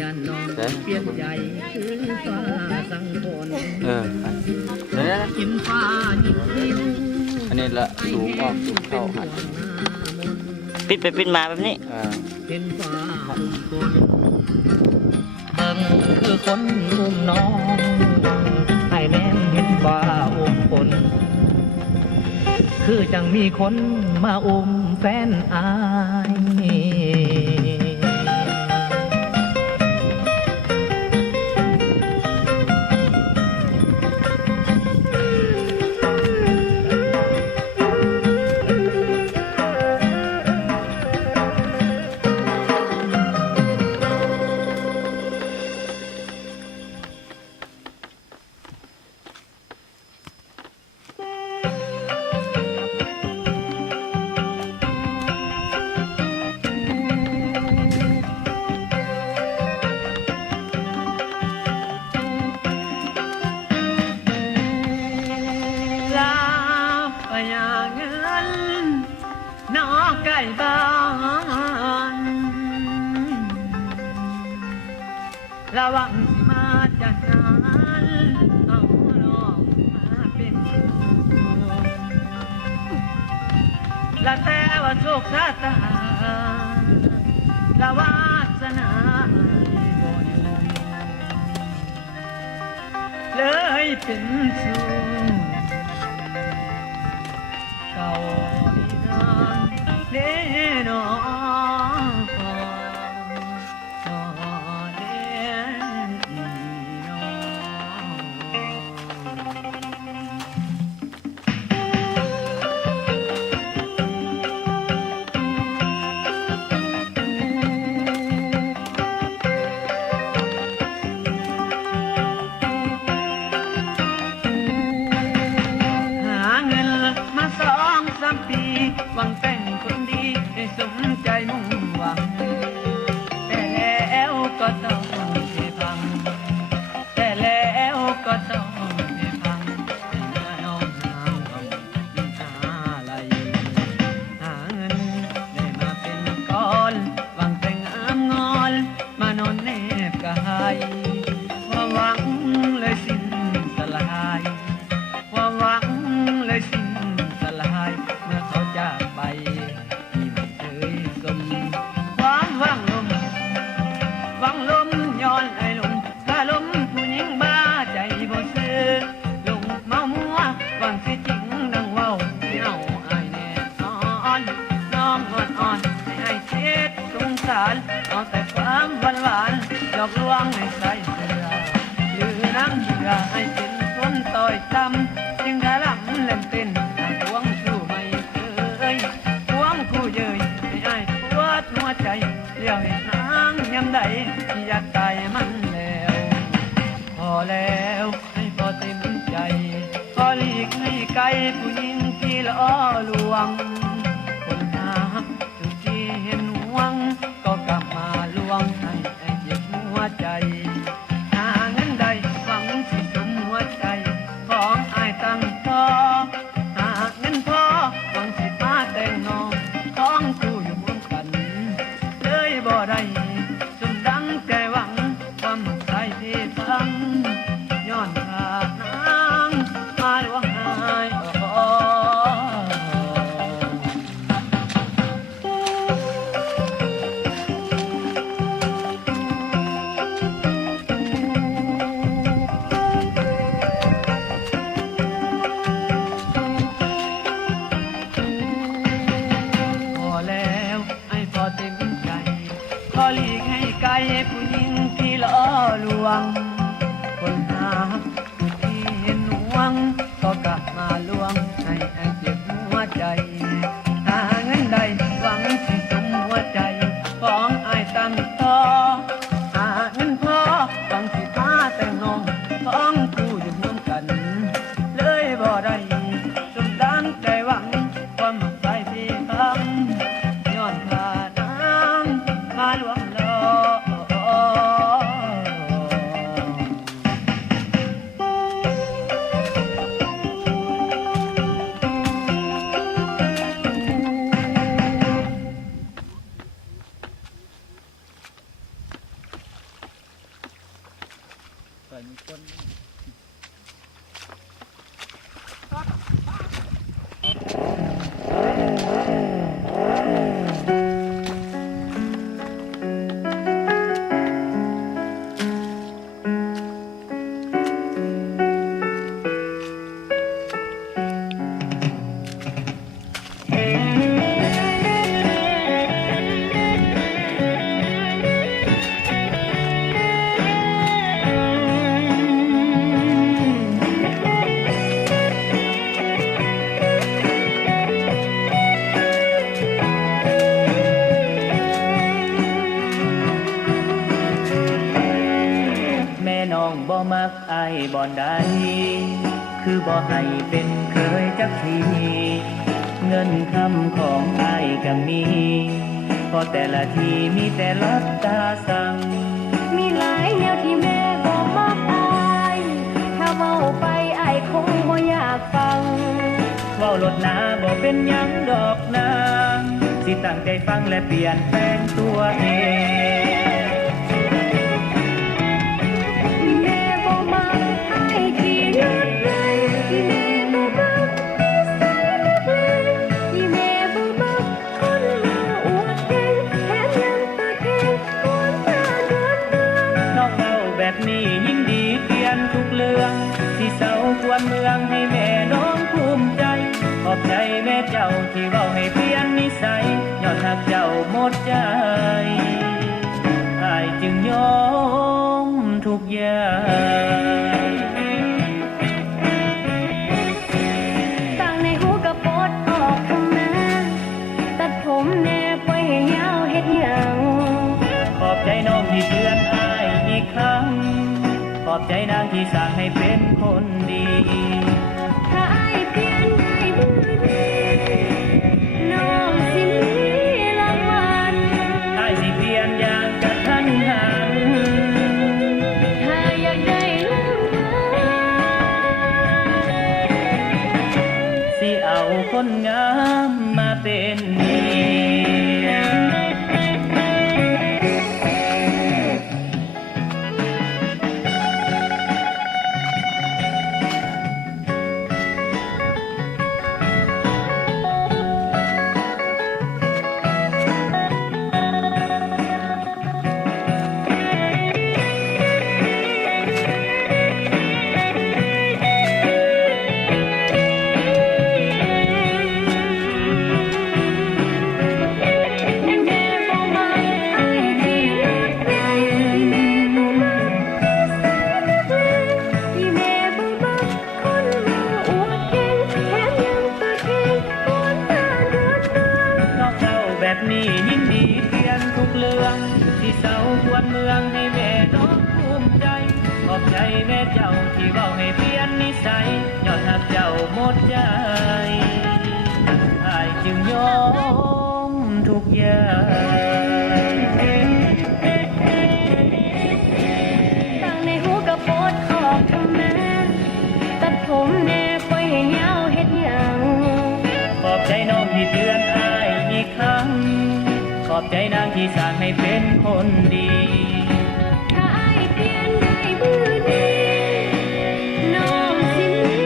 ยันน้องเปลี่ยนใจคืนฟ้าสังฝนกินฟ้าหิวอันนี้ละสูงออกสูงเข้าหันปิดไปปิดมาแบบนี้เป็นฟ้าอุ่มคนเบิ่งคือคนอุ้มน้องให้แนมเห็นฟ้าอุ้มคนคือจังมีคนมาอุ้มแฟนอายใกล้บ้านระวังสิมาจากนั้นเอาลองมาเป็นละแต่ว่าโชคชะตาละวาสนาบ่อยู่เลยเป็นสู่เก่าเด้นอเด้นหาเงินมา2-3 ปีหวังแต่งคนดีให้สมใจมุ่งหวังแต่แล้วก็ต้องพังแต่แล้วก็ต้องพังเมื่อน้องห่างของยิ่งอะไรหาเงินได้มาเป็นก้อนหวังแต่งงอนมานอนแนบกายว่าหวังเลยสิ้นสลายว่าหวังเลยสิ้นสลายเมื่อเขาจากไปที่ไม่เคยสมความหวังลมย้อนไอ้ลมถ้าลมผู้หญิงบ้าใจบ่ซื้อลงเมามัวหวังสิจริงดังเว้าไม่เอาอ้ายแน่นอนน้องอ่อนให้อ้ายเช็ดสงสารเอาแต่ความหวานหลอกลวงให้ใส่เสื้อหรือน้ำเบื่อให้เป็นคนต่อยต่ำจึงได้ลำเล่นเต้นหวงสู้ไม่เคยหวงคู่เยยให้อ้ายปวดหัวใจเลี้ยวให้หางยำใดที่อยากตายมันแล้วพอแล้วให้พอเต็มใจพอหลีกให้ไกลผู้หญิงที่ล้อลวงคนหาจุดที่เห็นหวังก็กลับมาลวงให้เจ็บหัวใจหาเงินใดหวังสิสมหัวใจของอ้ายตั้งท้อหาเงินพอหวังสิมาแต่งน้องของคู่อยู่ร่วมกันเลยบ่ได้จนดังใจหวังความใจที่ฟังย้อนขาดนางมาหลวงหายหลีกให้ไกลผู้หญิงที่ล้อลวงคนหาผู้ที่เห็นหวังก็กลับมาลวงให้เจ็บหัวใจหาเงินใดหวังสิสมหัวใจของอ้ายตั้งท้อหาเงินพอหวังสิพาแต่งน้องของคู่อยู่ร่วมกันเลยบ่ได้จนดังใจหวังความหมักใจที่ฟังย้อนขาดน้ำมาหลวง มีคน แม่น้องบ่มักอายบ่อนใดคือบ่ให้เป็นเคยจักทีเงินคำของอายก็มีพอแต่ละทีมีแต่ลับตาสั่ง มีหลายแนวที่แม่บอกมากอายถ้าเว้าไปอายคงบ่อยากฟัง เว้ารถนาบ่เป็นหยังดอกนางสิตั้งใจฟังและเปลี่ยนแปลงตัวเอง แม่บ่มักอายขี้เลือดไหลที่แม่บ่มักนิสัยนักเลงที่แม่บ่มักคนมาอวดเก่งแถมยังเปิดเพลงกวนตาเดือนเดือน น้องเอาแบบนี้ยิ่งดีเปลี่ยนทุกเรื่องที่เศร้าควรเมืองให้แม่น้องภูมิใจขอบใจแม่เจ้าที่เว้าให้เปลี่ยนนิสัยย้อนหักเจ้าหมดใจอายจึงยอมทุกอย่าง ตั้งในหูกระโปดออกทำนาตัดผมแน่ปล่อยให้ยาวเฮ็ดหยัง ขอบใจน้องที่เตือนอายอีกครั้งขอบใจนางที่สั่งให้เป็นคนดี ถ้าอายเปลี่ยนได้มือนี้น้องสิมีรางวัล อายสิเปลี่ยนอย่างกระทันหัน ถ้าอยากได้รางวัล สิเอาคนงามมาเป็นเมีย แม่บ่มักอายขี้เลือดไหลที่แม่บ่มักนิสัยนักเลงที่แม่บ่มักคนมาอวดเก่งแถมยังเปิดเพลงกวนตาเดือนเดือน นอกเจ้าแบบนี้ยิ่งดีเปลี่ยนทุกเรื่องที่เศร้าควรเมืองให้แม่น้องภูมิใจขอบใจแม่เจ้าที่เว้าให้เปลี่ยนนิสัยย้อนหักเจ้าหมดใจอายจึงยอมทุกอย่าง ตั้งในหูกระโปดออกทำนาตัดผมแน่ปล่อยให้ยาวเฮ็ดหยัง ขอบใจน้องที่เตือนอายอีกครั้งขอบใจนางที่สั่งให้เป็นคนดี ถ้าอายเปลี่ยนได้มือนี้น้องสิมี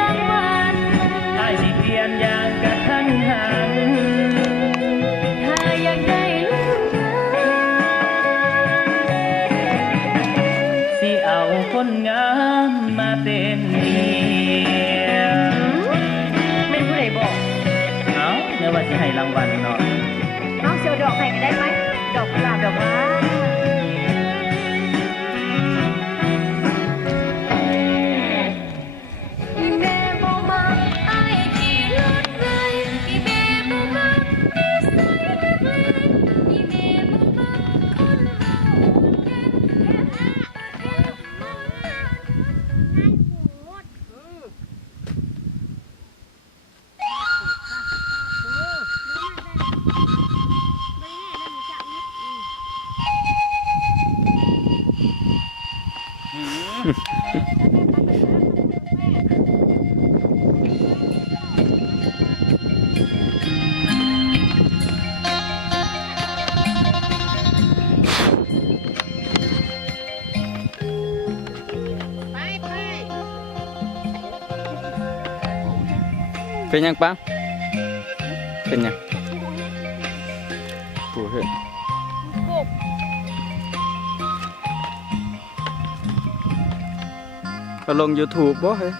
รางวัล อายสิเปลี่ยนอย่างกระทันหัน ถ้าอยากได้รางวัล สิเอาคนงามมาเป็นเมีย ไม่ผู้ใดบอก เอาเนื้อว่าสิให้รางวัลเนาะ น้องเสียวดอกให้ได้ไหมดอกกุหลาบดอกไม้ที่แม่บ่มักอายขี้เลือดไหลที่แม่บ่มักนิสัยนักเลงที่แม่บ่มักคนมาอวดเก่งแถมยังเปิดเพลงกวนตาเดือนเดือน เ เป็นยังปังเป็นยังปูเฮ้ยก็ลง YouTube บ่เฮ้ย